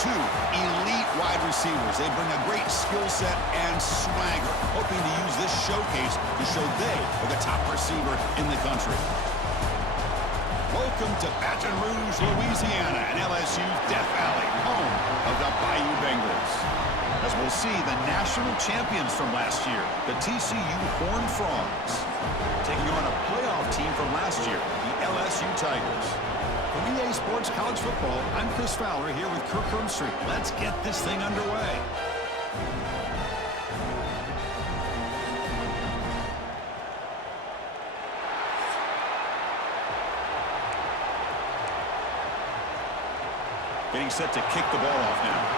two elite wide receivers. They bring a great skill set and swagger, hoping to use this showcase to show they are the top receiver in the country. Welcome to Baton Rouge, Louisiana, and LSU's Death Valley, home of the Bayou Bengals. As we'll see, the national champions from last year, the TCU Horned Frogs, taking on a playoff team from last year, the LSU Tigers. For EA Sports College Football, I'm Chris Fowler here with Kirk Herbstreit. Let's get this thing underway. Getting set to kick the ball off now.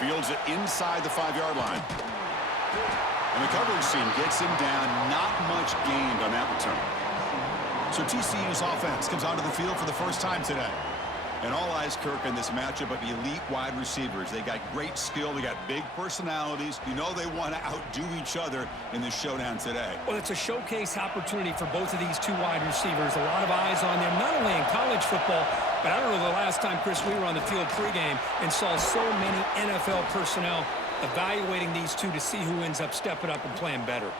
Fields it inside the 5-yard line. And the coverage team gets him down. Not much gained on that return. So TCU's offense comes onto the field for the first time today. And all eyes, Kirk, in this matchup of elite wide receivers. They got great skill. They got big personalities. You know they want to outdo each other in this showdown today. Well, it's a showcase opportunity for both of these two wide receivers. A lot of eyes on them, not only in college football, but I don't know the last time, Chris, we were on the field pregame and saw so many NFL personnel evaluating these two to see who ends up stepping up and playing better.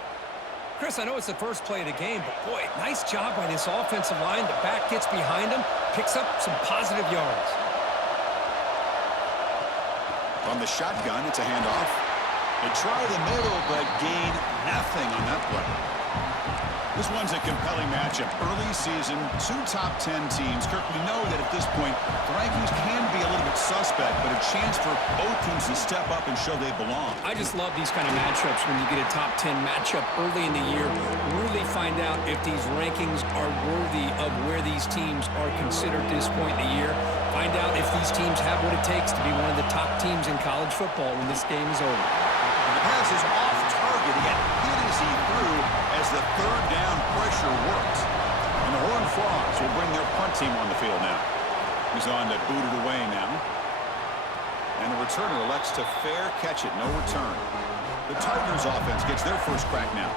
Chris, I know it's the first play of the game, but boy, nice job by this offensive line. The back gets behind him, picks up some positive yards. From the shotgun, it's a handoff. They try the middle, but gain nothing on that play. This one's a compelling matchup. Early season, two top 10 teams. Kirk, we know that at this point, the rankings can be a little bit suspect, but a chance for both teams to step up and show they belong. I just love these kind of matchups when you get a top 10 matchup early in the year. Really find out if these rankings are worthy of where these teams are considered at this point in the year. Find out if these teams have what it takes to be one of the top teams in college football when this game is over. The pass is off target. He got hit as he threw as the third down pressure worked. And the Horned Frogs will bring their punt team on the field now. He's on to boot it away now. And the returner elects to fair catch it. No return. The Tigers offense gets their first crack now.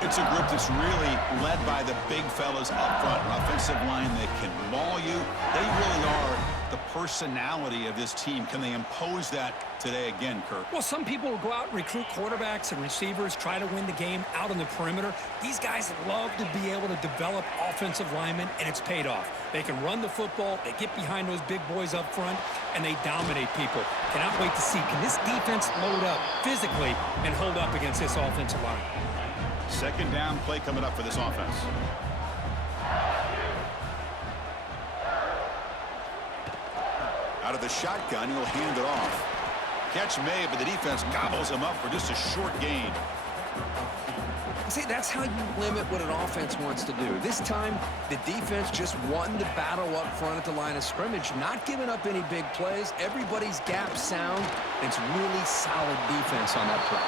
It's a group that's really led by the big fellas up front. An offensive line that can maul you. They really are the personality of this team. Can they impose that today again, Kirk? Well, some people will go out and recruit quarterbacks and receivers, try to win the game out on the perimeter. These guys love to be able to develop offensive linemen, and it's paid off. They can run the football, they get behind those big boys up front, and they dominate people. Cannot wait to see, can this defense load up physically and hold up against this offensive line? Second down play coming up for this offense. Out of the shotgun, he'll hand it off. Catch made, but the defense gobbles him up for just a short gain. See, that's how you limit what an offense wants to do. This time, the defense just won the battle up front at the line of scrimmage, not giving up any big plays. Everybody's gap sound. It's really solid defense on that play.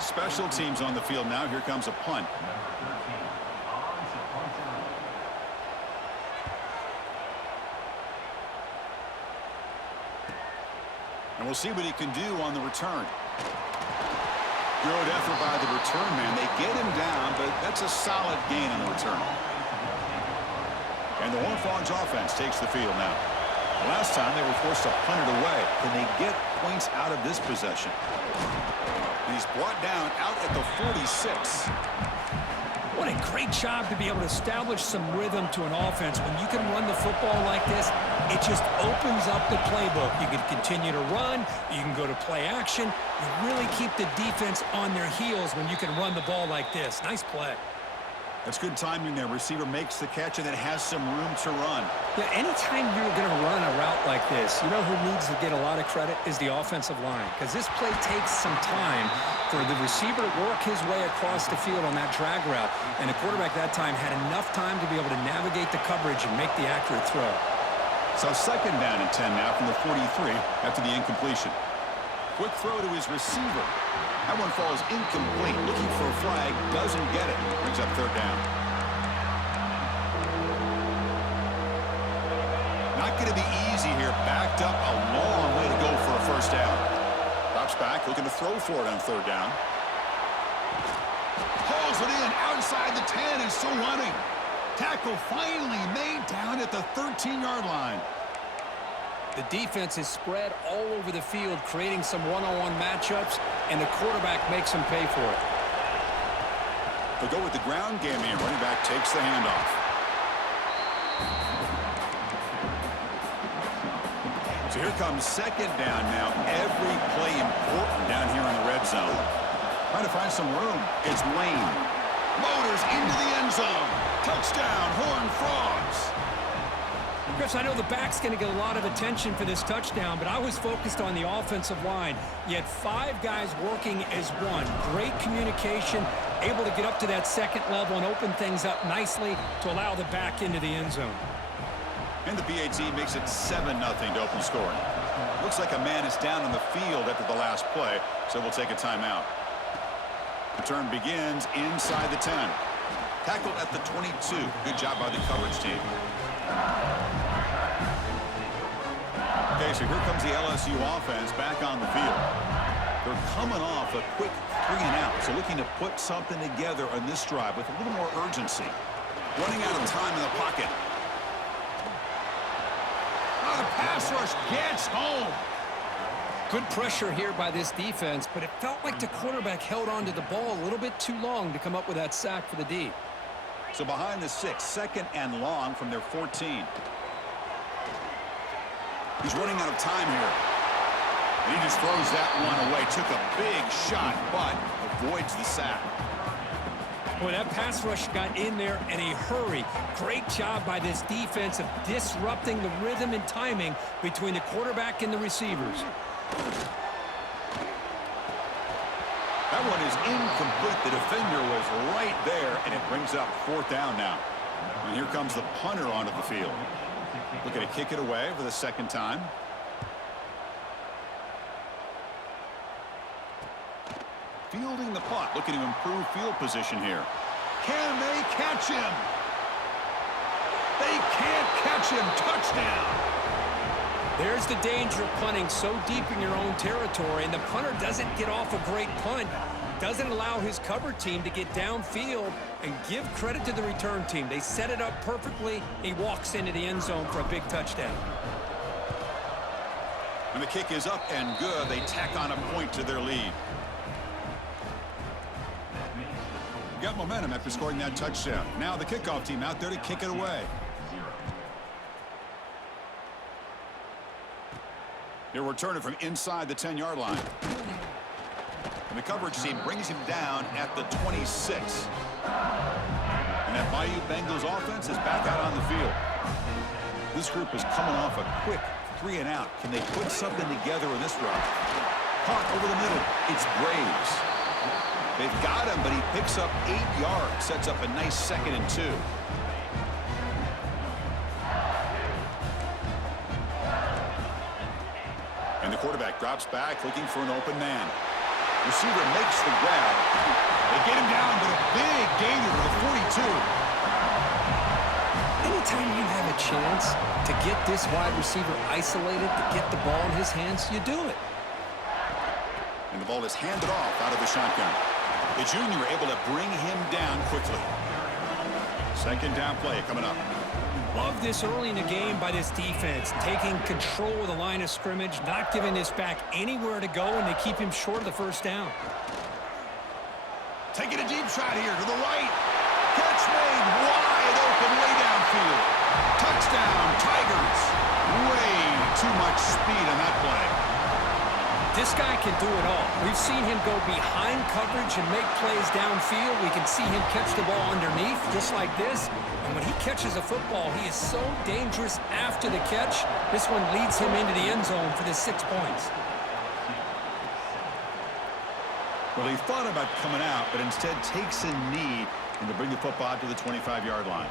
Special teams on the field now. Here comes a punt. And we'll see what he can do on the return. Good effort by the return man. They get him down, but that's a solid gain on the return. And the Horned Frogs offense takes the field now. Last time they were forced to punt it away. Can they get points out of this possession? And he's brought down out at the 46. What a great job to be able to establish some rhythm to an offense. When you can run the football like this, it just opens up the playbook. You can continue to run. You can go to play action. You really keep the defense on their heels when you can run the ball like this. Nice play. That's good timing there. Receiver makes the catch and then has some room to run. Yeah, anytime you're going to run a route like this, you know who needs to get a lot of credit is the offensive line. Because this play takes some time for the receiver to work his way across the field on that drag route. And the quarterback that time had enough time to be able to navigate the coverage and make the accurate throw. So second down and 10 now from the 43 after the incompletion. Quick throw to his receiver. That one falls incomplete. Looking for a flag. Doesn't get it. Brings up third down. Not going to be easy here. Backed up a long way to go for a first down. Drops back. Looking to throw for it on third down. Oh, drills it in outside the 10 and still running. Tackle finally made down at the 13-yard line. The defense is spread all over the field, creating some one-on-one matchups, and the quarterback makes them pay for it. They'll go with the ground game here. Running back takes the handoff. So here comes second down now. Every play important down here in the red zone. Trying to find some room. It's Lane. Motors into the end zone. Touchdown, Horned Frogs. Chris, I know the back's going to get a lot of attention for this touchdown, but I was focused on the offensive line. You had 5 guys working as one. Great communication, able to get up to that second level and open things up nicely to allow the back into the end zone. And the BAT makes it 7-0 to open scoring. Looks like a man is down on the field after the last play, so we'll take a timeout. The turn begins inside the 10. Tackled at the 22. Good job by the coverage team. Okay, so here comes the LSU offense back on the field. They're coming off a quick 3-and-out, so looking to put something together on this drive with a little more urgency. Running out of time in the pocket. Oh, the pass rush gets home. Good pressure here by this defense, but it felt like the quarterback held on to the ball a little bit too long to come up with that sack for the D. So behind the 6, second and long from their 14. He's running out of time here. And he just throws that one away. Took a big shot, but avoids the sack. Boy, that pass rush got in there in a hurry. Great job by this defense of disrupting the rhythm and timing between the quarterback and the receivers. That one is incomplete. The defender was right there, and it brings up 4th down now. And here comes the punter onto the field. Looking to kick it away for the second time. Fielding the punt, looking to improve field position here. Can they catch him? They can't catch him. Touchdown. There's the danger of punting so deep in your own territory, and the punter doesn't get off a great punt. Doesn't allow his cover team to get downfield, and give credit to the return team. They set it up perfectly. He walks into the end zone for a big touchdown. And the kick is up and good. They tack on a point to their lead. Got momentum after scoring that touchdown. Now the kickoff team out there to kick it away. He'll return it from inside the 10-yard line. And the coverage team brings him down at the 26. And that Bayou Bengals offense is back out on the field. This group is coming off a quick 3-and-out. Can they put something together in this drive? Punt over the middle. It's Graves. They've got him, but he picks up 8 yards. Sets up a nice 2nd and 2. And the quarterback drops back, looking for an open man. Receiver makes the grab. They get him down, but a big gainer to the 42. Anytime you have a chance to get this wide receiver isolated, to get the ball in his hands, you do it. And the ball is handed off out of the shotgun. The junior able to bring him down quickly. Second down play coming up. Love this early in the game by this defense, taking control of the line of scrimmage, not giving this back anywhere to go, and they keep him short of the first down. Taking a deep shot here to the right. Catch made wide open way downfield. Touchdown, Tigers. Way too much speed on that play. This guy can do it all. We've seen him go behind coverage and make plays downfield. We can see him catch the ball underneath, just like this. And when he catches a football, he is so dangerous after the catch. This one leads him into the end zone for the 6 points. Well, he thought about coming out, but instead takes a knee and to bring the football to the 25-yard line.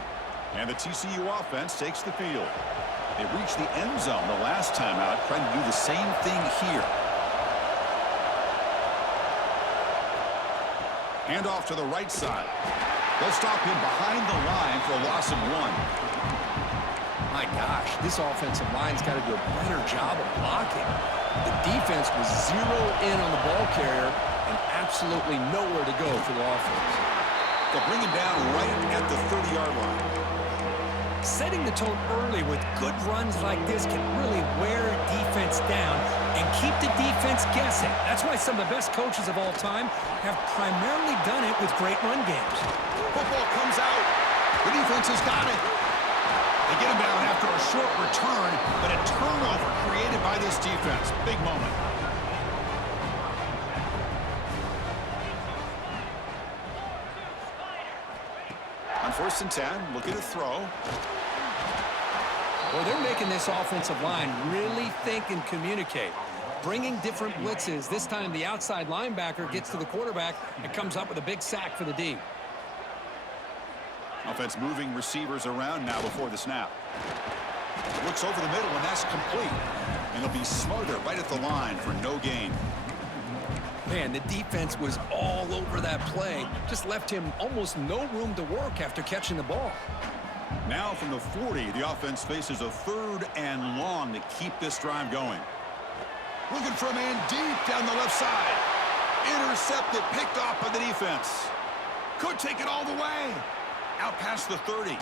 And the TCU offense takes the field. They reached the end zone the last time out, trying to do the same thing here. Hand off to the right side. They'll stop him behind the line for a loss of 1. My gosh, this offensive line's got to do a better job of blocking. The defense was zeroed in on the ball carrier and absolutely nowhere to go for the offense. They'll bring him down right at the 30-yard line. Setting the tone early with good runs like this can really wear a defense down and keep the defense guessing. That's why some of the best coaches of all time have primarily done it with great run games. Football comes out. The defense has got it. They get him down after a short return, but a turnover created by this defense. Big moment. On 1st and 10, looking to throw. Well, they're making this offensive line really think and communicate. Bringing different blitzes. This time the outside linebacker gets to the quarterback and comes up with a big sack for the D. Offense moving receivers around now before the snap. Looks over the middle, and that's complete. And he'll be smarter right at the line for no gain. Man, the defense was all over that play. Just left him almost no room to work after catching the ball. Now from the 40, the offense faces a 3rd and long to keep this drive going. Looking for a man deep down the left side. Intercepted, picked off by the defense. Could take it all the way. Out past the 30.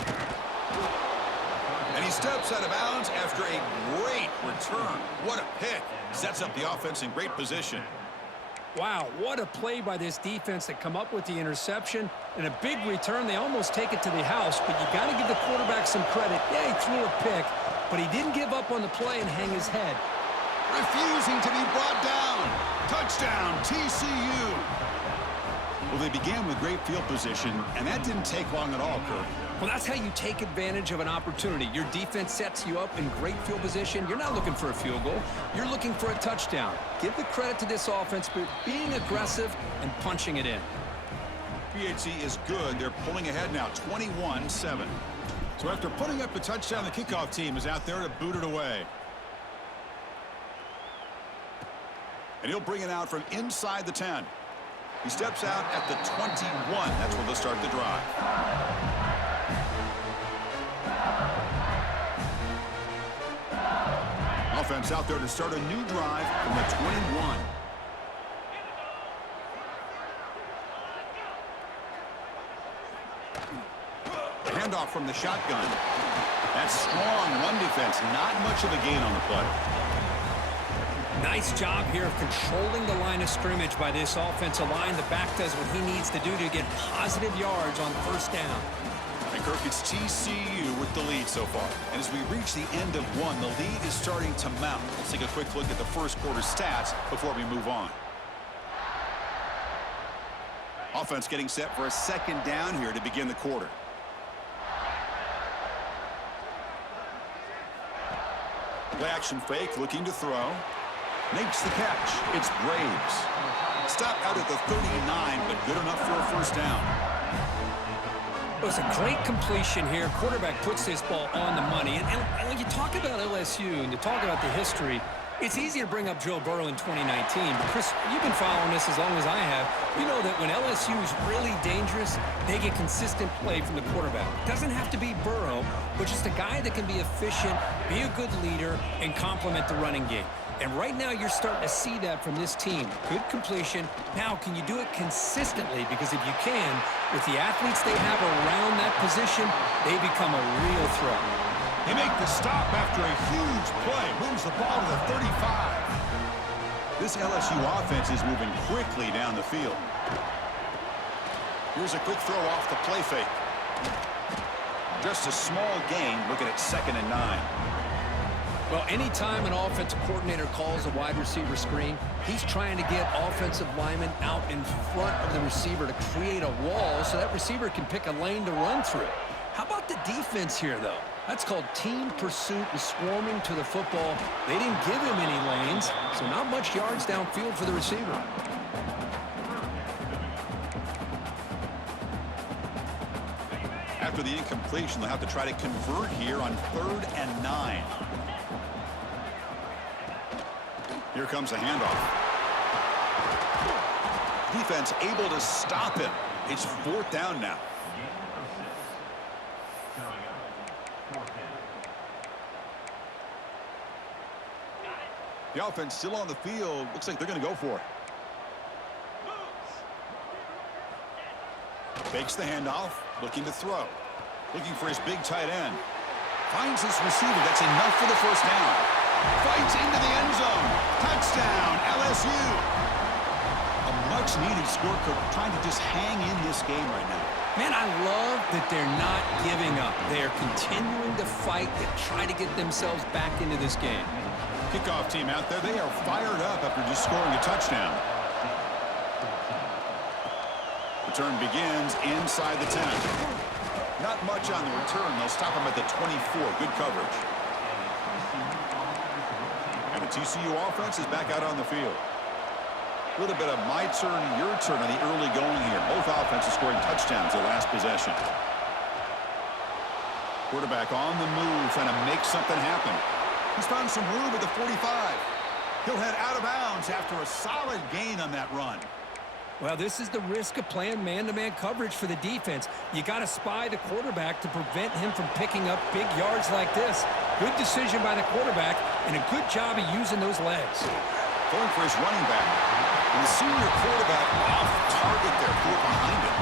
And he steps out of bounds after a great return. What a pick. Sets up the offense in great position. Wow, what a play by this defense to come up with the interception and a big return. They almost take it to the house, but you got to give the quarterback some credit. Yeah, he threw a pick, but he didn't give up on the play and hang his head. Refusing to be brought down. Touchdown, TCU. Well, they began with great field position, and that didn't take long at all, Kirk. Well, that's how you take advantage of an opportunity. Your defense sets you up in great field position. You're not looking for a field goal. You're looking for a touchdown. Give the credit to this offense for being aggressive and punching it in. PHC is good. They're pulling ahead now, 21-7. So after putting up the touchdown, the kickoff team is out there to boot it away. And he'll bring it out from inside the 10. He steps out at the 21. That's where they'll start the drive. Offense out there to start a new drive from the 21. Handoff from the shotgun. That's strong run defense. Not much of a gain on the play. Nice job here of controlling the line of scrimmage by this offensive line. The back does what he needs to do to get positive yards on 1st down. And Kirk, it's TCU with the lead so far. And as we reach the end of one, the lead is starting to mount. Let's take a quick look at the first quarter stats before we move on. Offense getting set for a 2nd down here to begin the quarter. Play action fake, looking to throw. Makes the catch. It's Graves. Stop out at the 39, but good enough for a 1st down. It was a great completion here. Quarterback puts this ball on the money. And when you talk about LSU and you talk about the history, it's easy to bring up Joe Burrow in 2019. But, Chris, you've been following this as long as I have. You know that when LSU is really dangerous, they get consistent play from the quarterback. It doesn't have to be Burrow, but just a guy that can be efficient, be a good leader, and complement the running game. And right now, you're starting to see that from this team. Good completion. Now, can you do it consistently? Because if you can, with the athletes they have around that position, they become a real threat. They make the stop after a huge play. Moves the ball to the 35. This LSU offense is moving quickly down the field. Here's a quick throw off the play fake. Just a small gain, looking at 2nd and 9. Well, anytime an offensive coordinator calls a wide receiver screen, he's trying to get offensive linemen out in front of the receiver to create a wall so that receiver can pick a lane to run through. How about the defense here, though? That's called team pursuit and swarming to the football. They didn't give him any lanes, so not much yards downfield for the receiver. After the incompletion, they'll have to try to convert here on 3rd and 9. Here comes a handoff. Defense able to stop him. It's 4th down now. The offense still on the field. Looks like they're going to go for it. Fakes the handoff, looking to throw. Looking for his big tight end. Finds his receiver. That's enough for the first down. Fights into the end zone. Touchdown, LSU. A much-needed score, Cook, trying to just hang in this game right now. Man, I love that they're not giving up. They are continuing to fight to try to get themselves back into this game. Kickoff team out there. They are fired up after just scoring a touchdown. Return begins inside the 10. Not much on the return. They'll stop him at the 24. Good coverage. And the TCU offense is back out on the field. A little bit of my turn, your turn on the early going here. Both offenses scoring touchdowns their last possession. Quarterback on the move, trying to make something happen. He's found some room at the 45. He'll head out of bounds after a solid gain on that run. Well, this is the risk of playing man-to-man coverage for the defense. You got to spy the quarterback to prevent him from picking up big yards like this. Good decision by the quarterback, and a good job of using those legs. Going for his running back. And the senior quarterback off target there, threw it behind him.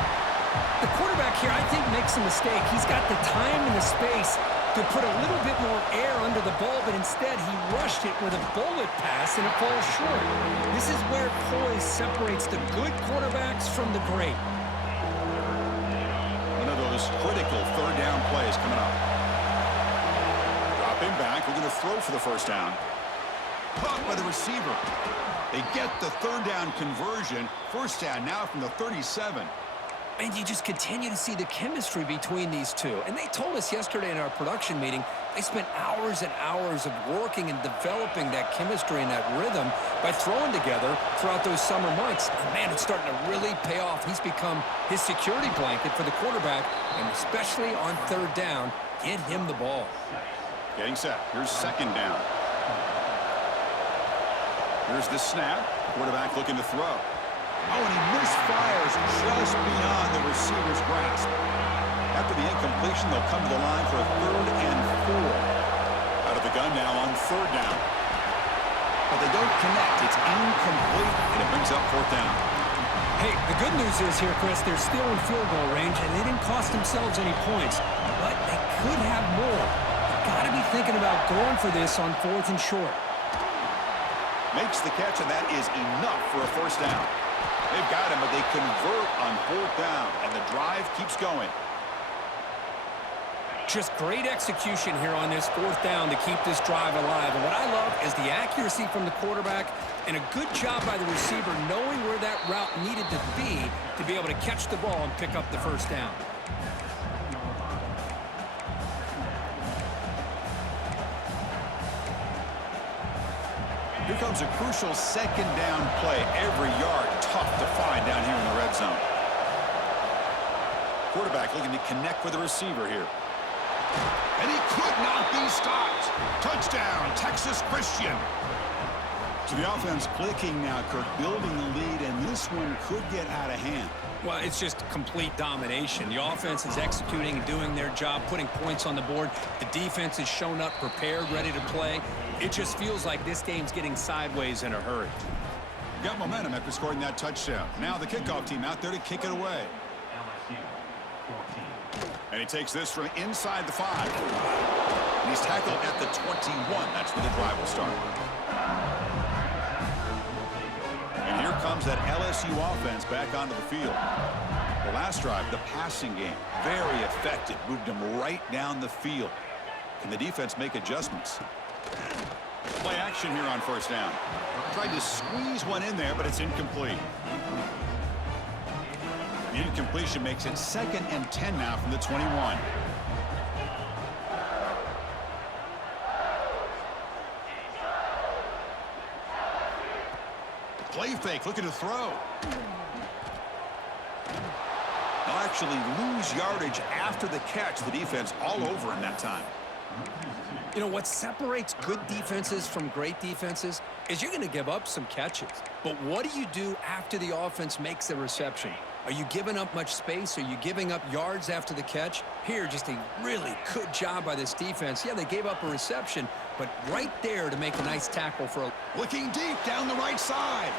The quarterback here, I think, makes a mistake. He's got the time and the space to put a little bit more air under the ball, but instead he rushed it with a bullet pass, and it falls short. This is where poise separates the good quarterbacks from the great. One of those critical third down plays coming up. Dropping back, looking to throw for the first down. Caught by the receiver. They get the third down conversion. First down now from the 37. And you just continue to see the chemistry between these two. And they told us yesterday in our production meeting, they spent hours and hours of working and developing that chemistry and that rhythm by throwing together throughout those summer months. And man, it's starting to really pay off. He's become his security blanket for the quarterback, and especially on third down, get him the ball. Getting set. Here's second down. Here's the snap. Quarterback looking to throw. Oh, and he misfires just beyond the receiver's grasp. After the incompletion, they'll come to the line for a 3rd and 4. Out of the gun now on third down. But they don't connect. It's incomplete, and it brings up 4th down. Hey, the good news is here, Chris, they're still in field goal range, and they didn't cost themselves any points. But they could have more. You've got to be thinking about going for this on 4th and short. Makes the catch, and that is enough for a first down. They've got him, but they convert on 4th down, and the drive keeps going. Just great execution here on this 4th down to keep this drive alive. And what I love is the accuracy from the quarterback and a good job by the receiver knowing where that route needed to be able to catch the ball and pick up the first down. Here comes a crucial second down play. Every yard tough to find down here in the red zone. Quarterback looking to connect with the receiver here. And he could not be stopped. Touchdown, Texas Christian. So the offense clicking now, Kirk, building the lead, and this one could get out of hand. Well, it's just complete domination. The offense is executing and doing their job, putting points on the board. The defense has shown up, prepared, ready to play. It just feels like this game's getting sideways in a hurry. Got momentum after scoring that touchdown. Now the kickoff team out there to kick it away. And he takes this from inside the 5. And he's tackled at the 21. That's where the drive will start. And here comes that LSU offense back onto the field. The last drive, the passing game, very effective. Moved them right down the field. Can the defense make adjustments? Play action here on first down. Tried to squeeze one in there, but it's incomplete. The incompletion makes it 2nd and 10 now from the 21. Play fake, looking to throw. They'll actually lose yardage after the catch. The defense all over him that time. You know, what separates good defenses from great defenses is you're going to give up some catches. But what do you do after the offense makes the reception? Are you giving up much space? Are you giving up yards after the catch? Here, just a really good job by this defense. Yeah, they gave up a reception, but right there to make a nice tackle for a... Looking deep down the right side.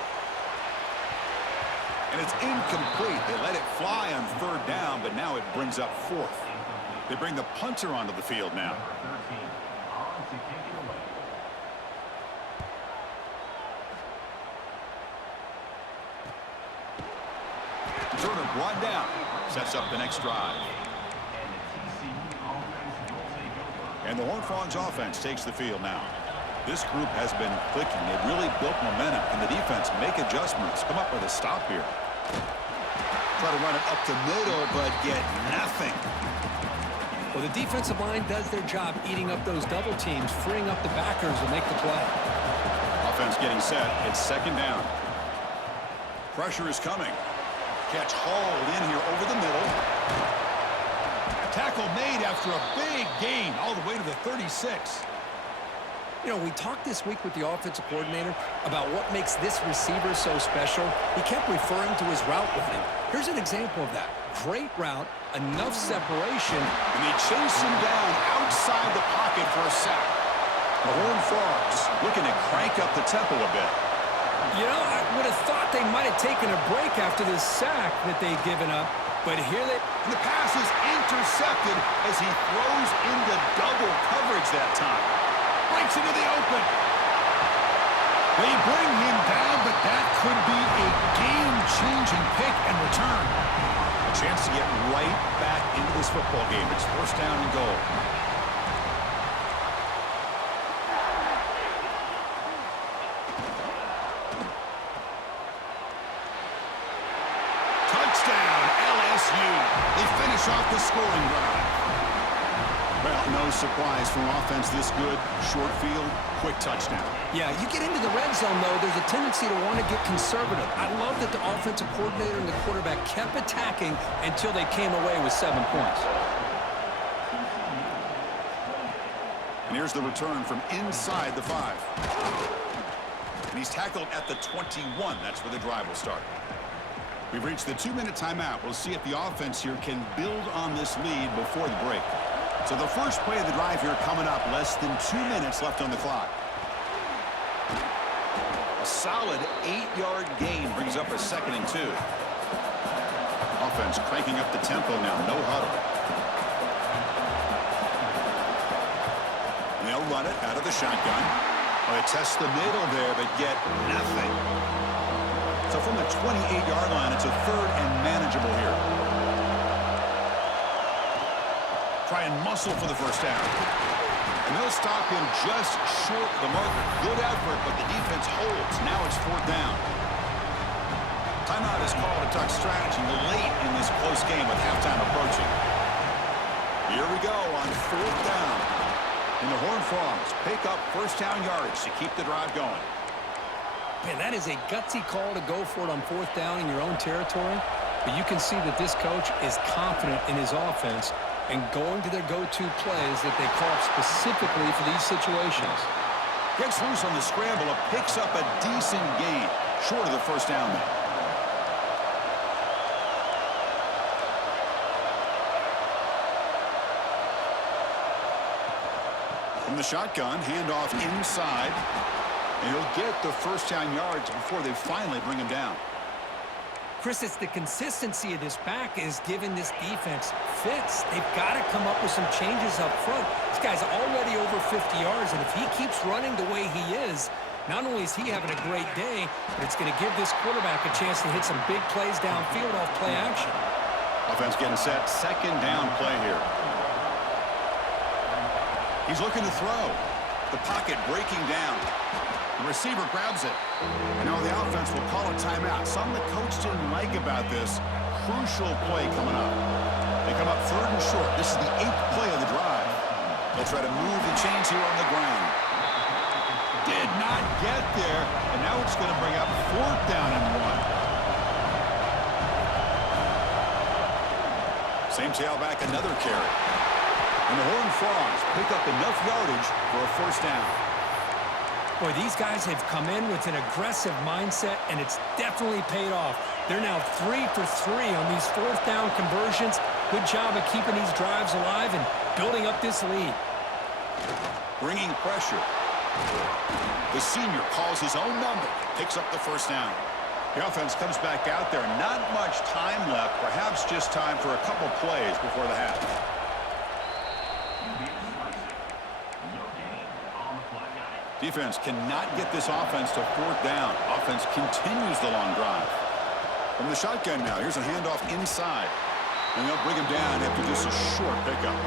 And it's incomplete. They let it fly on third down, but now it brings up fourth. They bring the punter onto the field now. Turner brought down. Sets up the next drive. And the Horned Frogs offense takes the field now. This group has been clicking. They've really built momentum. And the defense make adjustments. Come up with a stop here. Try to run it up the middle, but get nothing. Well, the defensive line does their job eating up those double teams, freeing up the backers to make the play. Offense getting set. It's second down. Pressure is coming. Catch hauled in here over the middle. Tackle made after a big gain all the way to the 36. You know, we talked this week with the offensive coordinator about what makes this receiver so special. He kept referring to his route running. Here's an example of that. Great route, enough separation. And they chase him down outside the pocket for a sack. The Horned Frogs looking to crank up the tempo a bit. You know, I would have thought they might have taken a break after this sack that they'd given up. But here they... The pass is intercepted as he throws into double coverage that time. Breaks into the open. They bring him down, but that could be a game-changing pick and return. A chance to get right back into this football game. It's first down and goal. Touchdown, LSU. They finish off the scoring drive. Well, no surprise from offense this good. Short field, quick touchdown. Yeah, you get into the red zone, though, there's a tendency to want to get conservative. I love that the offensive coordinator and the quarterback kept attacking until they came away with 7 points. And here's the return from inside the 5. And he's tackled at the 21. That's where the drive will start. We've reached the 2-minute timeout. We'll see if the offense here can build on this lead before the break. So the first play of the drive here coming up. Less than 2 minutes left on the clock. A solid 8-yard gain brings up a 2nd and 2. Offense cranking up the tempo now. No huddle. And they'll run it out of the shotgun. Well, they test the middle there, but get nothing. So from the 28-yard line, it's a 3rd and manageable here. Try and muscle for the first down. And they'll stop him just short of the marker. Good effort, but the defense holds. Now it's 4th down. Timeout is called to talk strategy late in this close game with halftime approaching. Here we go on 4th down. And the Horned Frogs pick up first down yardage to keep the drive going. Man, that is a gutsy call to go for it on 4th down in your own territory. But you can see that this coach is confident in his offense and going to their go-to plays that they call specifically for these situations. Gets loose on the scramble, picks up a decent gain, short of the first down though. From the shotgun, handoff inside. And he'll get the first down yards before they finally bring him down. Chris, it's the consistency of this back is giving this defense fits. They've got to come up with some changes up front. This guy's already over 50 yards, and if he keeps running the way he is, not only is he having a great day, but it's going to give this quarterback a chance to hit some big plays downfield off play action. Offense getting set. 2nd down play here. He's looking to throw. The pocket breaking down. The receiver grabs it. And now the offense will call a timeout. Something the coach didn't like about this. Crucial play coming up. They come up 3rd and short. This is the 8th play of the drive. They'll try to move the chains here on the ground. Did not get there. And now it's going to bring up 4th down and 1. Same tailback, another carry. And the Horned Frogs pick up enough yardage for a first down. Boy, these guys have come in with an aggressive mindset, and it's definitely paid off. They're now 3 for 3 on these 4th down conversions. Good job of keeping these drives alive and building up this lead. Bringing pressure. The senior calls his own number, picks up the first down. The offense comes back out there. Not much time left. Perhaps just time for a couple plays before the half. Defense cannot get this offense to fourth down. Offense continues the long drive. From the shotgun now, here's a handoff inside. And they'll bring him down after just a short pickup.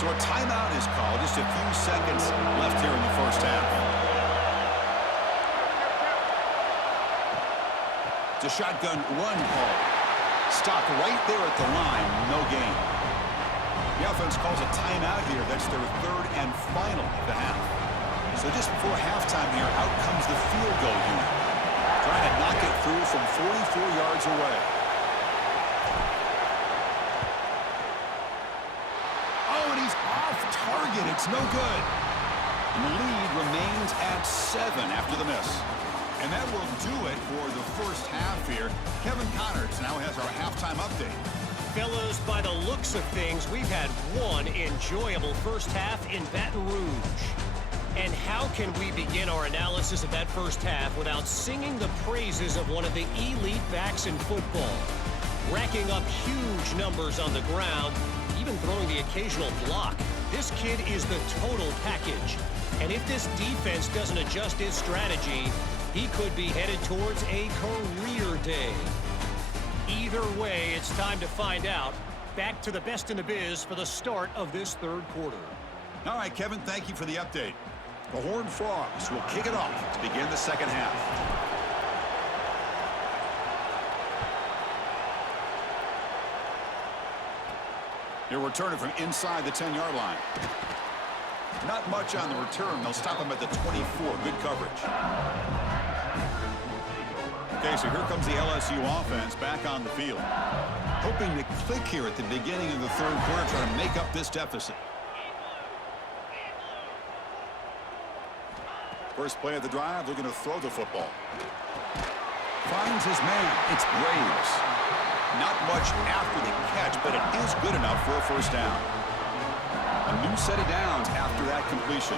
So a timeout is called. Just a few seconds left here in the first half. It's a shotgun run call. Stop right there at the line. No gain. The offense calls a timeout here. That's their third and final of the half. So just before halftime here, out comes the field goal unit. Trying to knock it through from 44 yards away. Oh, and he's off target. It's no good. And the lead remains at 7 after the miss. And that will do it for the first half here. Kevin Connors now has our halftime update. Fellas, by the looks of things, we've had one enjoyable first half in Baton Rouge. And how can we begin our analysis of that first half without singing the praises of one of the elite backs in football? Racking up huge numbers on the ground, even throwing the occasional block. This kid is the total package. And if this defense doesn't adjust its strategy, he could be headed towards a career day. Either way, it's time to find out. Back to the best in the biz for the start of this third quarter. All right, Kevin, thank you for the update. The Horned Frogs will kick it off to begin the second half. He'll return it from inside the 10-yard line. Not much on the return. They'll stop him at the 24. Good coverage. Okay, so here comes the LSU offense back on the field. Hoping to click here at the beginning of the third quarter, trying to make up this deficit. First play of the drive, looking to throw the football. Finds his man. It's Graves. Not much after the catch, but it is good enough for a first down. A new set of downs after that completion.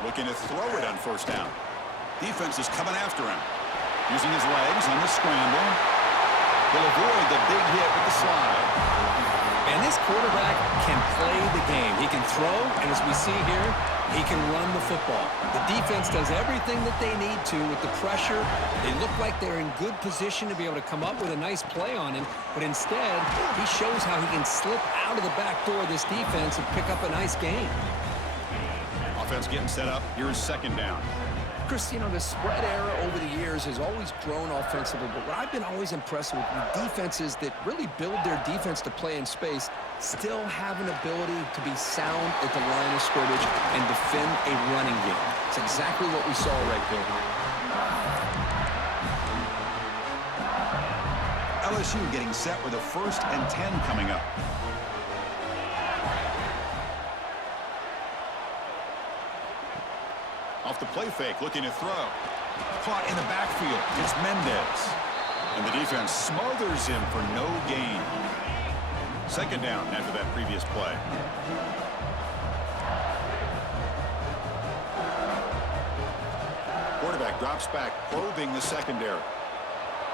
Looking to throw it on first down. Defense is coming after him. Using his legs on the scramble. He'll avoid the big hit with the slide. And this quarterback can play the game. He can throw, and as we see here, he can run the football. The defense does everything that they need to with the pressure. They look like they're in good position to be able to come up with a nice play on him, but instead, he shows how he can slip out of the back door of this defense and pick up a nice gain. Offense getting set up. Here's second down. Chris, you know, the spread era over the years has always grown offensively, but what I've been always impressed with defenses that really build their defense to play in space still have an ability to be sound at the line of scrimmage and defend a running game. It's exactly what we saw right there. LSU getting set with a 1st and 10 coming up. Off the play fake, looking to throw. Caught in the backfield. It's Mendez. And the defense smothers him for no gain. Second down after that previous play. Quarterback drops back, probing the secondary.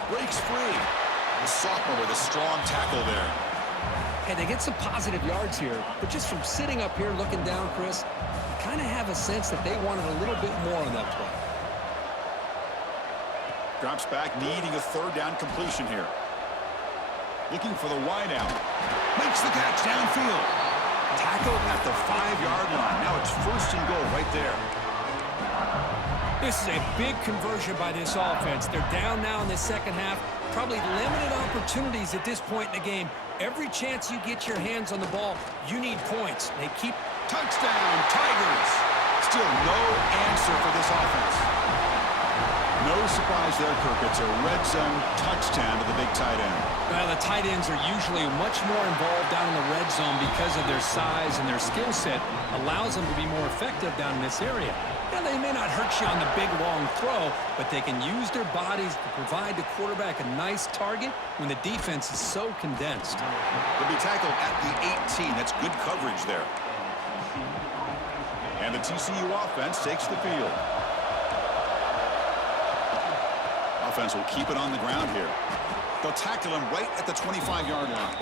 Breaks free. The sophomore with a strong tackle there. Hey, they get some positive yards here, but just from sitting up here looking down, Chris, I kind of have a sense that they wanted a little bit more on that play. Drops back, needing a third down completion here. Looking for the wideout. Makes the catch downfield. Tackle at the 5-yard line. Now it's 1st and goal right there. This is a big conversion by this offense. They're down now in the second half. Probably limited opportunities at this point in the game. Every chance you get your hands on the ball, you need points. They keep... Touchdown, Tigers. Still no answer for this offense. No surprise there, Kirk. It's a red zone touchdown to the big tight end. Well, the tight ends are usually much more involved down in the red zone because of their size and their skill set allows them to be more effective down in this area. Now, they may not hurt you on the big, long throw, but they can use their bodies to provide the quarterback a nice target when the defense is so condensed. They'll be tackled at the 18. That's good coverage there. And the TCU offense takes the field. offense will keep it on the ground here. They'll tackle him right at the 25-yard line.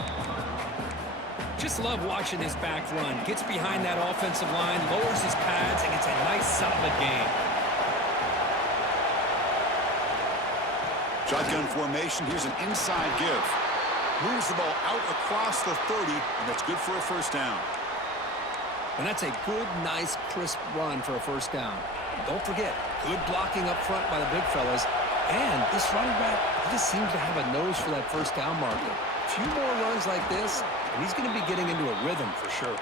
Just love watching his back run. Gets behind that offensive line, lowers his pads, and gets a nice, solid gain. Shotgun formation. Here's an inside give. Moves the ball out across the 30, and that's good for a first down. And that's a good, nice, crisp run for a first down. Don't forget, good blocking up front by the big fellas. And this running back, he just seems to have a nose for that first down marker. A few more runs like this, and he's going to be getting into a rhythm for sure.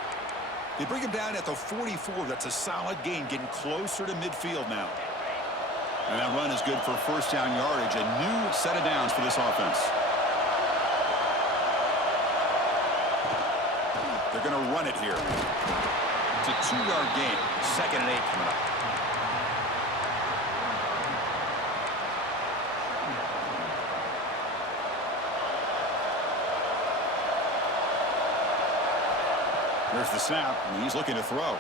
They bring him down at the 44. That's a solid gain, getting closer to midfield now. And that run is good for first down yardage. A new set of downs for this offense. They're going to run it here. It's a 2-yard gain. 2nd and 8 coming up. There's the snap, and he's looking to throw.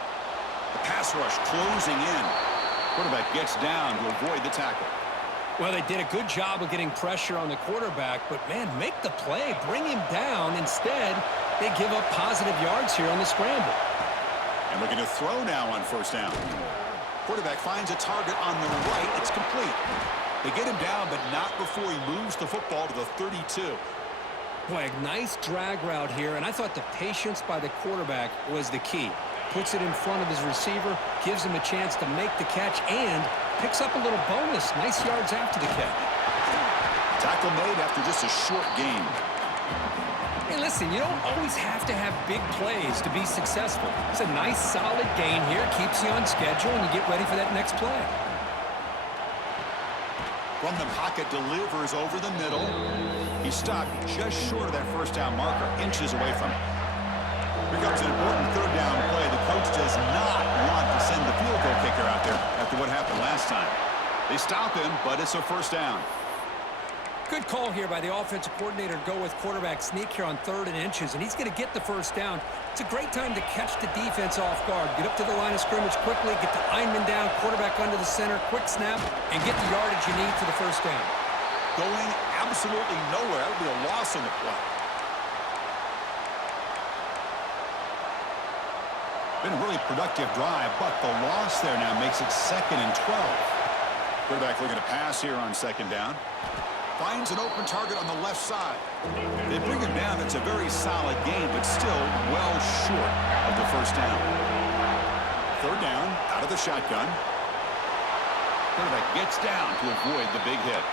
The pass rush closing in. Quarterback gets down to avoid the tackle. Well, they did a good job of getting pressure on the quarterback, but, man, make the play. Bring him down. Instead, they give up positive yards here on the scramble. And looking to throw now on first down. Quarterback finds a target on the right. It's complete. They get him down, but not before he moves the football to the 32. Boy, a nice drag route here, and I thought the patience by the quarterback was the key. Puts it in front of his receiver, gives him a chance to make the catch, and picks up a little bonus. Nice yards after the catch. Tackle made after just a short gain. Hey, listen, you don't always have to have big plays to be successful. It's a nice, solid gain here. Keeps you on schedule, and you get ready for that next play. From the pocket, delivers over the middle. He's stopped just short of that first down marker, inches away from it. Here comes an important third down play. The coach does not want to send the field goal kicker out there after what happened last time. They stop him, but it's a first down. Good call here by the offensive coordinator to go with quarterback sneak here on 3rd and inches, and he's going to get the first down. It's a great time to catch the defense off guard. Get up to the line of scrimmage quickly, get the lineman down, quarterback under the center, quick snap, and get the yardage you need for the first down. Going absolutely nowhere. That would be a loss on the play. Been a really productive drive, but the loss there now makes it 2nd and 12. Quarterback looking to pass here on 2nd down. Finds an open target on the left side. They bring him down. It's a very solid gain, but still well short of the first down. 3rd down, out of the shotgun. Quarterback gets down to avoid the big hit.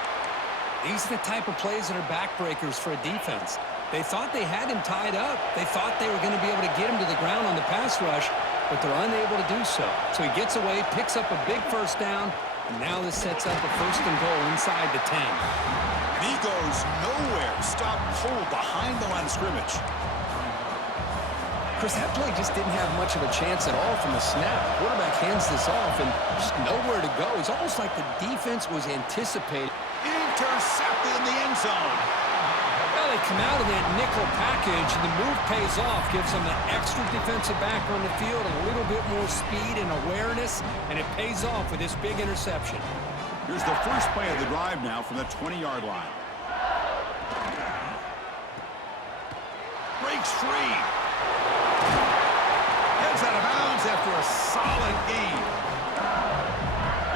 These are the type of plays that are backbreakers for a defense. They thought they had him tied up. They thought they were going to be able to get him to the ground on the pass rush, but they're unable to do so. So he gets away, picks up a big first down, and now this sets up a 1st and goal inside the 10. And he goes nowhere. Stopped cold behind the line of scrimmage. Chris, that play just didn't have much of a chance at all from the snap. Quarterback hands this off and just nowhere to go. It's almost like the defense was anticipating. Intercepted in the end zone. Well, they come out of that nickel package, and the move pays off. Gives them an extra defensive back on the field, a little bit more speed and awareness, and it pays off with this big interception. Here's the first play of the drive now from the 20-yard line. Breaks free. Heads out of bounds after a solid gain.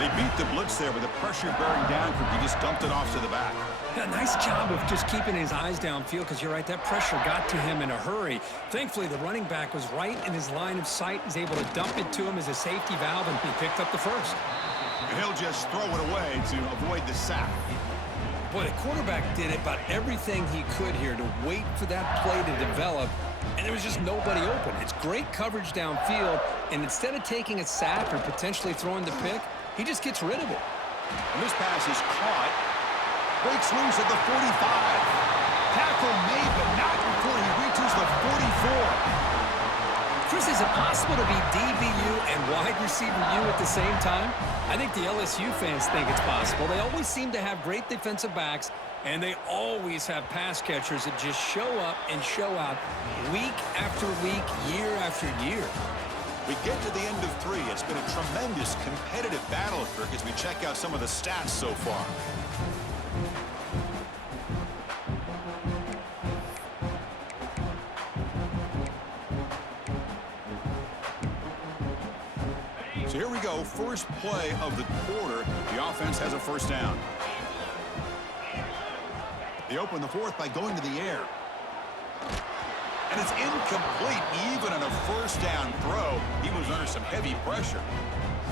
They beat the blitz there with the pressure bearing down. He just dumped it off to the back. Yeah, nice job of just keeping his eyes downfield, because you're right, that pressure got to him in a hurry. Thankfully, the running back was right in his line of sight. He's able to dump it to him as a safety valve, and he picked up the first. He'll just throw it away to avoid the sack. Boy, the quarterback did about everything he could here to wait for that play to develop, and there was just nobody open. It's great coverage downfield, and instead of taking a sack or potentially throwing the pick, he just gets rid of it. And this pass is caught. Breaks loose at the 45. Tackle made, but not before he reaches the 44. Chris, is it possible to be DBU and wide receiver U at the same time? I think the LSU fans think it's possible. They always seem to have great defensive backs, and they always have pass catchers that just show up and show out week after week, year after year. We get to the end of 3. It's been a tremendous competitive battle, Kirk, as we check out some of the stats so far. So here we go, first play of the quarter. The offense has a first down. They open the fourth by going to the air. And it's incomplete, even on a first down throw. He was under some heavy pressure.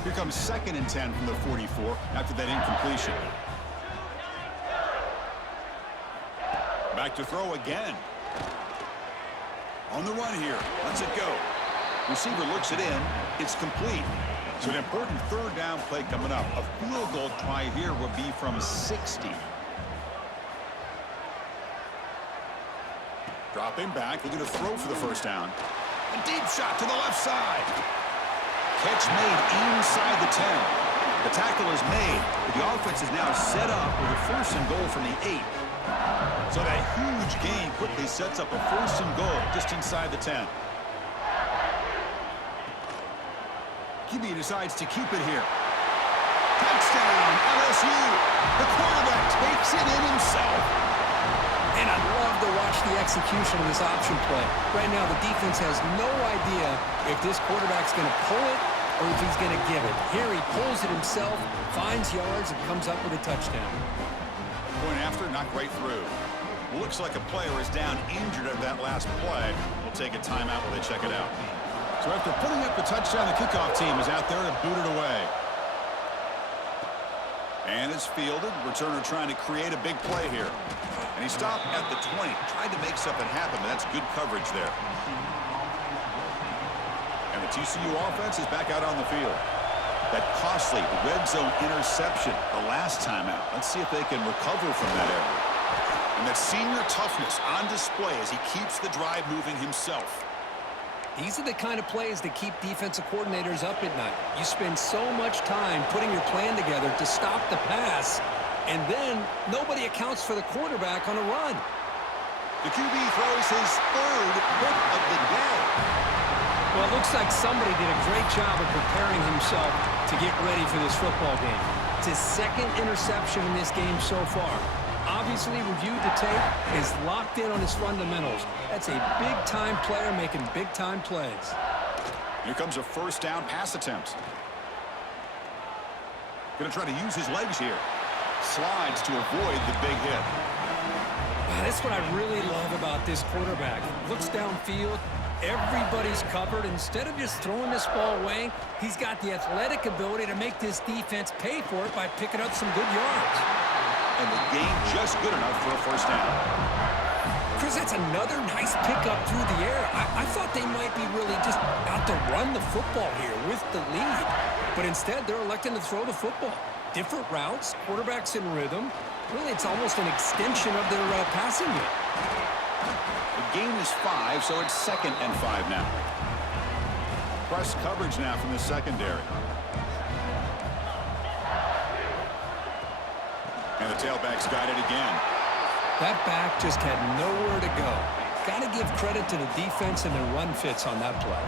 Here comes 2nd and 10 from the 44 after that incompletion. Back to throw again. On the run here. Lets it go. Receiver looks it in. It's complete. So an important third down play coming up. A field goal try here would be from 60. Dropping back, looking to throw for the first down. A deep shot to the left side. Catch made inside the 10. The tackle is made, but the offense is now set up with a 1st and goal from the 8. So that huge gain quickly sets up a 1st and goal just inside the 10. QB decides to keep it here. Touchdown, LSU. The quarterback takes it in himself. And I'd love to watch the execution of this option play. Right now, the defense has no idea if this quarterback's going to pull it or if he's going to give it. Here he pulls it himself, finds yards, and comes up with a touchdown. Point after, not quite through. Looks like a player is down injured at that last play. We'll take a timeout while they check it out. So after putting up the touchdown, the kickoff team is out there to boot it away. And it's fielded. Returner trying to create a big play here. And he stopped at the 20. Tried to make something happen, but that's good coverage there. And the TCU offense is back out on the field. That costly red zone interception the last time out. Let's see if they can recover from that error. And that senior toughness on display as he keeps the drive moving himself. These are the kind of plays that keep defensive coordinators up at night. You spend so much time putting your plan together to stop the pass, and then nobody accounts for the quarterback on a run. The QB throws his 3rd hit of the day. Well, it looks like somebody did a great job of preparing himself to get ready for this football game. It's his 2nd interception in this game so far. Obviously reviewed the tape, is locked in on his fundamentals. That's a big-time player making big-time plays. Here comes a first down pass attempt. Going to try to use his legs here. Slides to avoid the big hit. That's what I really love about this quarterback. Looks downfield. Everybody's covered. Instead of just throwing this ball away, he's got the athletic ability to make this defense pay for it by picking up some good yards. And the gain just good enough for a first down. Chris, that's another nice pickup through the air. I thought they might be really just out to run the football here with the lead. But instead, they're electing to throw the football. Different routes, quarterbacks in rhythm. Really, it's almost an extension of their passing game. The gain is 5, so it's 2nd and 5 now. Press coverage now from the secondary. And the tailback's got it again. That back just had nowhere to go. Got to give credit to the defense and their run fits on that play.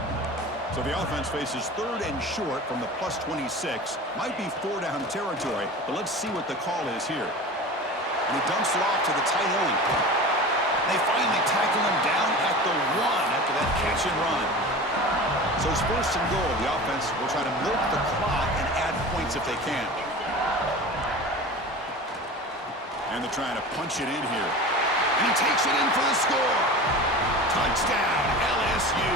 So the offense faces 3rd and short from the plus 26. Might be 4-down territory, but let's see what the call is here. And he dumps it off to the tight end. They finally tackle him down at the 1 after that catch and run. So it's 1st and goal. The offense will try to milk the clock and add points if they can. And they're trying to punch it in here. And he takes it in for the score. Touchdown, LSU.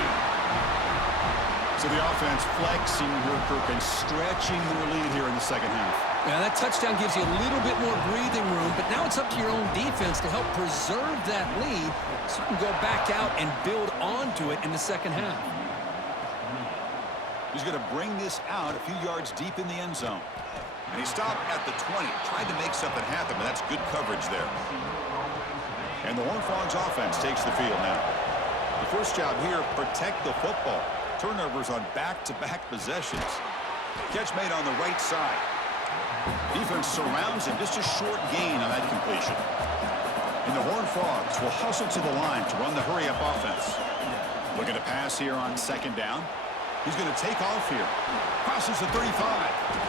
So the offense flexing here, Kirk, and stretching their lead here in the second half. Now, that touchdown gives you a little bit more breathing room, but now it's up to your own defense to help preserve that lead so you can go back out and build onto it in the second half. He's going to bring this out a few yards deep in the end zone. And he stopped at the 20, tried to make something happen, but that's good coverage there. And the Horned Frogs offense takes the field now. The first job here, protect the football. Turnovers on back-to-back possessions. Catch made on the right side. Defense surrounds him, just a short gain on that completion. And the Horned Frogs will hustle to the line to run the hurry-up offense. Looking to pass here on 2nd down. He's going to take off here. Crosses the 35.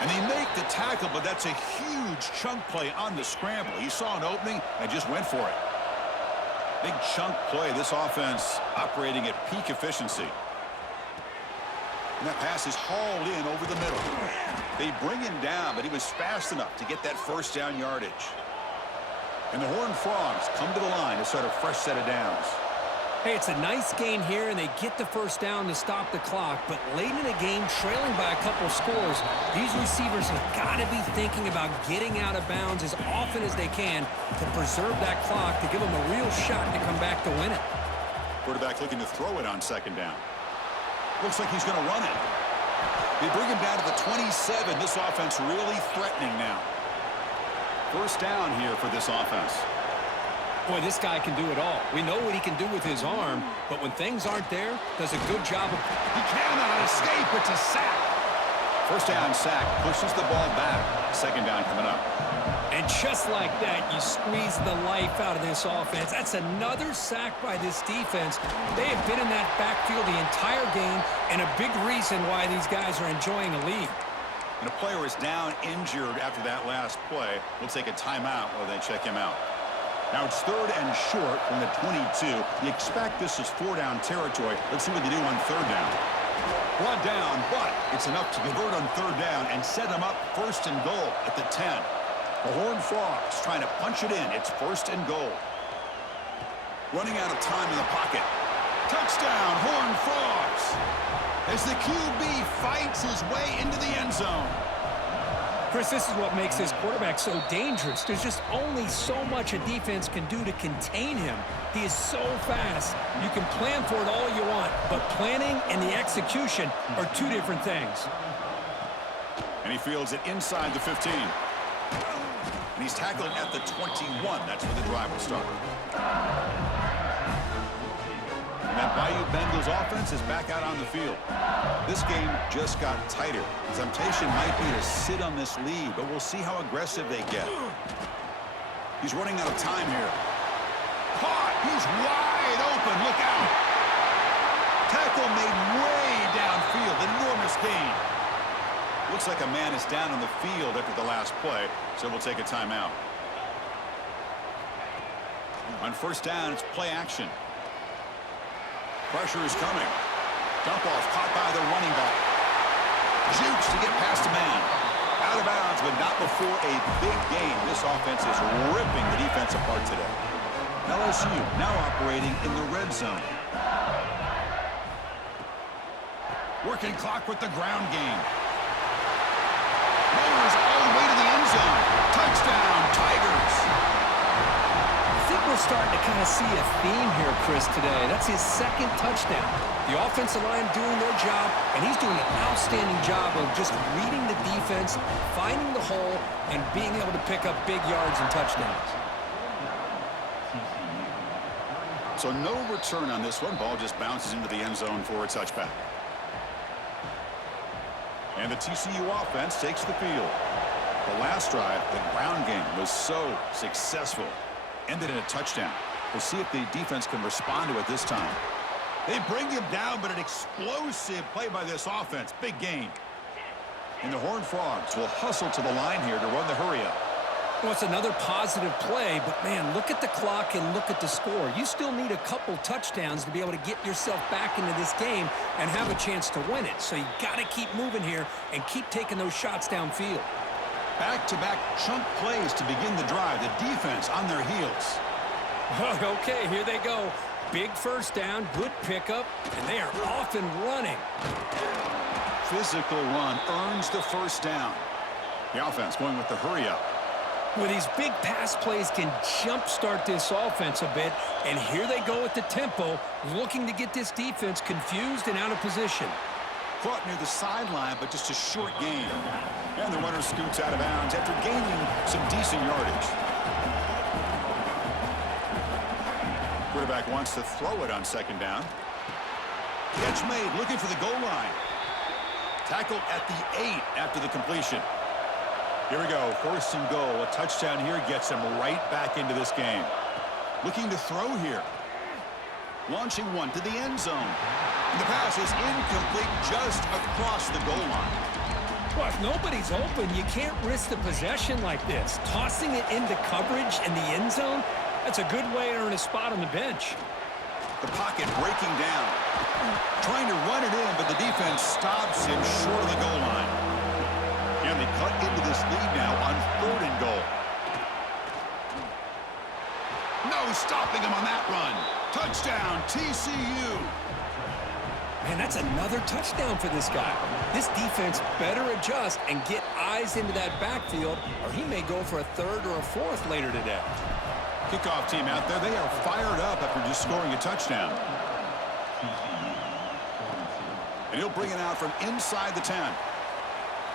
And they make the tackle, but that's a huge chunk play on the scramble. He saw an opening and just went for it. Big chunk play. This offense operating at peak efficiency. And that pass is hauled in over the middle. They bring him down, but he was fast enough to get that first down yardage. And the Horned Frogs come to the line to start a fresh set of downs. Hey, it's a nice gain here, and they get the first down to stop the clock. But late in the game, trailing by a couple scores, these receivers have got to be thinking about getting out of bounds as often as they can to preserve that clock, to give them a real shot to come back to win it. Quarterback looking to throw it on second down. Looks like he's going to run it. They bring him down to the 27. This offense really threatening now. First down here for this offense. Boy, this guy can do it all. We know what he can do with his arm, but when things aren't there, does a good job of... He cannot escape. It's a sack. First down sack pushes the ball back. Second down coming up. And just like that, you squeeze the life out of this offense. That's another sack by this defense. They have been in that backfield the entire game, and a big reason why these guys are enjoying a lead. And a player is down injured after that last play. We'll take a timeout while they check him out. Now it's third and short from the 22. You expect this is four-down territory. Let's see what they do on third down. Brought down, but it's enough to convert on third down and set them up first and goal at the 10. The Horned Frogs trying to punch it in. It's first and goal. Running out of time in the pocket. Touchdown, Horned Frogs! As the QB fights his way into the end zone. Chris, this is what makes this quarterback so dangerous. There's just only so much a defense can do to contain him. He is so fast. You can plan for it all you want, but planning and the execution are two different things. And he fields it inside the 15. And he's tackled at the 21. That's where the drive will start. And that Bayou Bengals offense is back out on the field. This game just got tighter. The temptation might be to sit on this lead, but we'll see how aggressive they get. He's running out of time here. Caught! He's wide open. Look out! Tackle made way downfield. Enormous gain. Looks like a man is down on the field after the last play, so we'll take a timeout. On first down, it's play action. Pressure is coming. Dump off caught by the running back. Jukes to get past a man. Out of bounds, but not before a big gain. This offense is ripping the defense apart today. LSU now operating in the red zone. Working clock with the ground game. Mowers all the way to the end zone. Touchdown, Tigers. I think we're starting to kind of see a theme here, Chris, today. That's his second touchdown. The offensive line doing their job, and he's doing an outstanding job of just reading the defense, finding the hole, and being able to pick up big yards and touchdowns. So no return on this one. Ball just bounces into the end zone for a touchback. And the TCU offense takes the field. The last drive, the ground game, was so successful. Ended in a touchdown. We'll see if the defense can respond to it this time. They bring him down, but an explosive play by this offense. Big gain. And the Horned Frogs will hustle to the line here to run the hurry-up. Well, it's another positive play, but, man, look at the clock and look at the score. You still need a couple touchdowns to be able to get yourself back into this game and have a chance to win it. So you got to keep moving here and keep taking those shots downfield. Back-to-back chunk plays to begin the drive. The defense on their heels. Okay, here they go. Big first down, good pickup, and they are off and running. Physical run earns the first down. The offense going with the hurry-up. Well, these big pass plays can jumpstart this offense a bit, and here they go at the tempo, looking to get this defense confused and out of position. Caught near the sideline, but just a short gain. And the runner scoots out of bounds after gaining some decent yardage. Quarterback wants to throw it on second down. Catch made, looking for the goal line. Tackle at the 8 after the completion. Here we go, first and goal. A touchdown here gets him right back into this game. Looking to throw here. Launching one to the end zone. And the pass is incomplete just across the goal line. Well, if nobody's open, you can't risk the possession like this. Tossing it into coverage in the end zone, that's a good way to earn a spot on the bench. The pocket breaking down. Trying to run it in, but the defense stops him short of the goal line. And they cut into this lead now on 3rd and goal. No stopping him on that run. Touchdown, TCU. Man, that's another touchdown for this guy. This defense better adjust and get eyes into that backfield, or he may go for a 3rd or a 4th later today. Kickoff team out there, they are fired up after just scoring a touchdown. And he'll bring it out from inside the 10.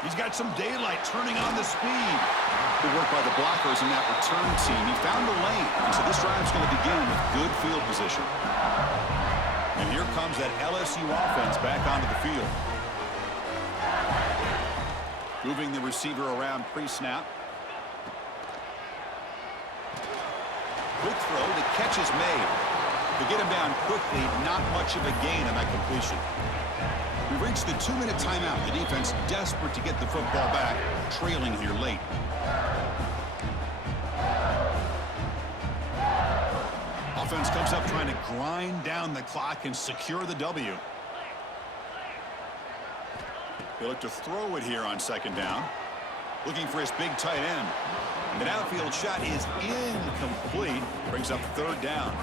He's got some daylight turning on the speed. Good work by the blockers in that return team. He found the lane, and so this drive's going to begin with good field position. And here comes that LSU offense back onto the field. Moving the receiver around pre-snap. Quick throw, the catch is made. To get him down quickly, not much of a gain on that completion. We've reached the 2-minute timeout. The defense desperate to get the football back, trailing here late. Offense comes up trying to grind down the clock and secure the W. He'll look to throw it here on 2nd down. Looking for his big tight end. And the downfield shot is incomplete. Brings up 3rd down.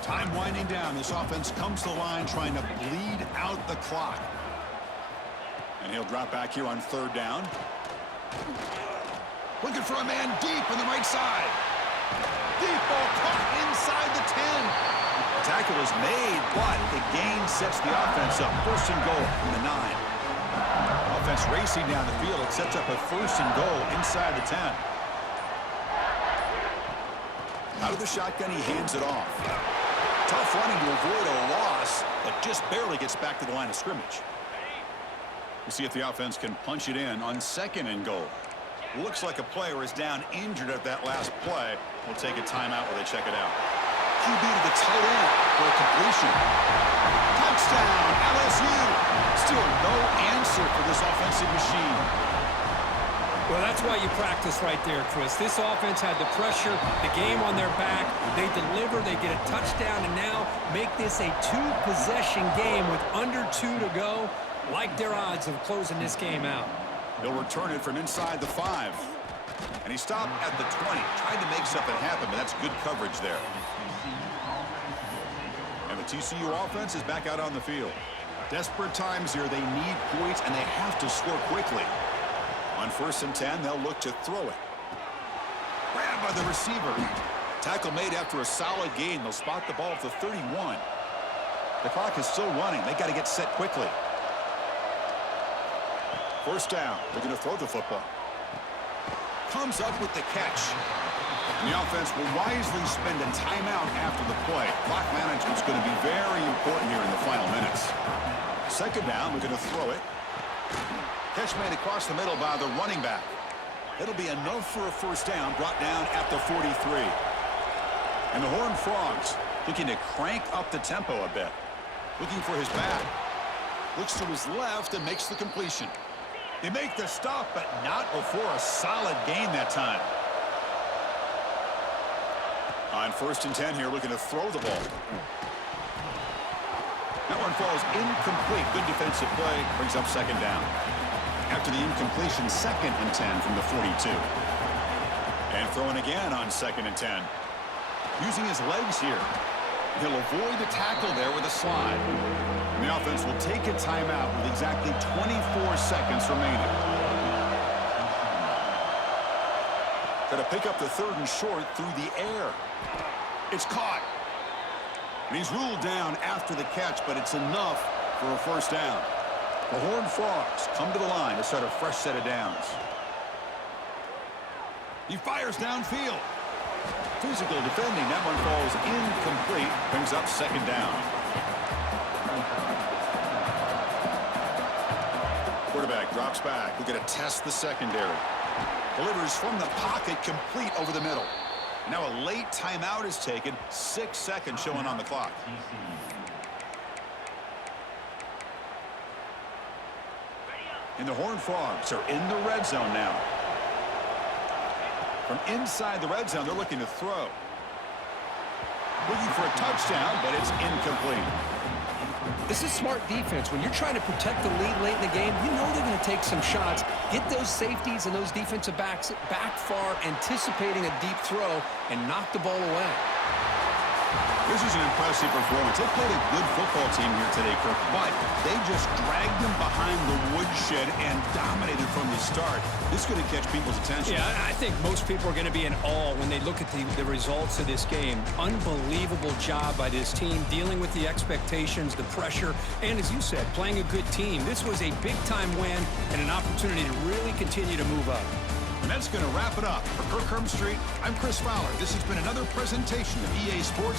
Time winding down. This offense comes to the line trying to bleed out the clock. And he'll drop back here on 3rd down. Looking for a man deep on the right side. Deep ball caught inside the 10. Tackle is made, but the gain sets the offense up. 1st and goal from the 9. Offense racing down the field. It sets up a 1st and goal inside the 10. Out of the shotgun, he hands it off. Tough running to avoid a loss, but just barely gets back to the line of scrimmage. We'll see if the offense can punch it in on 2nd and goal. Looks like a player is down injured at that last play. We'll take a timeout while they check it out. QB to the tight end for a completion. Touchdown, LSU. Still no answer for this offensive machine. Well, that's why you practice right there, Chris. This offense had the pressure, the game on their back. They deliver, they get a touchdown, and now make this a 2-possession game with under 2 to go. Like their odds of closing this game out. They'll return it from inside the 5. And he stopped at the 20. Tried to make something happen, but that's good coverage there. And the TCU offense is back out on the field. Desperate times here. They need points, and they have to score quickly. On 1st and 10, they'll look to throw it. Grabbed by the receiver. Tackle made after a solid gain. They'll spot the ball at the 31. The clock is still running. They got to get set quickly. 1st down. They're going to throw the football. Comes up with the catch. And the offense will wisely spend a timeout after the play. Clock management is going to be very important here in the final minutes. 2nd down. We're going to throw it. Catch made across the middle by the running back. It'll be enough for a 1st down, brought down at the 43. And the Horned Frogs looking to crank up the tempo a bit. Looking for his back. Looks to his left and makes the completion. They make the stop, but not before a solid gain that time. On 1st and 10 here, looking to throw the ball. That one falls incomplete. Good defensive play. Brings up 2nd down. After the incompletion, 2nd and 10 from the 42. And throwing again on 2nd and 10. Using his legs here. He'll avoid the tackle there with a slide. And the offense will take a timeout with exactly 24 seconds remaining. Got to pick up the 3rd and short through the air. It's caught. And he's ruled down after the catch, but it's enough for a 1st down. The Horned Frogs come to the line to start a fresh set of downs. He fires downfield. Physical defending. That one falls incomplete. Brings up 2nd down. Quarterback drops back. We're going to test the secondary. Delivers from the pocket, complete over the middle. Now a late timeout is taken. 6 seconds showing on the clock. And the Horned Frogs are in the red zone now. From inside the red zone, they're looking to throw. looking for a touchdown, but it's incomplete. This is smart defense. When you're trying to protect the lead late in the game, you know they're going to take some shots, get those safeties and those defensive backs back far, anticipating a deep throw, and knock the ball away. This is an impressive performance. They played a good football team here today, Kirk, but they just dragged them behind the woodshed and dominated from the start. This is going to catch people's attention. Yeah, I think most people are going to be in awe when they look at the results of this game. Unbelievable job by this team, dealing with the expectations, the pressure, and as you said, playing a good team. This was a big-time win and an opportunity to really continue to move up. And that's going to wrap it up. For Kirk Herbstreit, I'm Chris Fowler. This has been another presentation of EA Sports.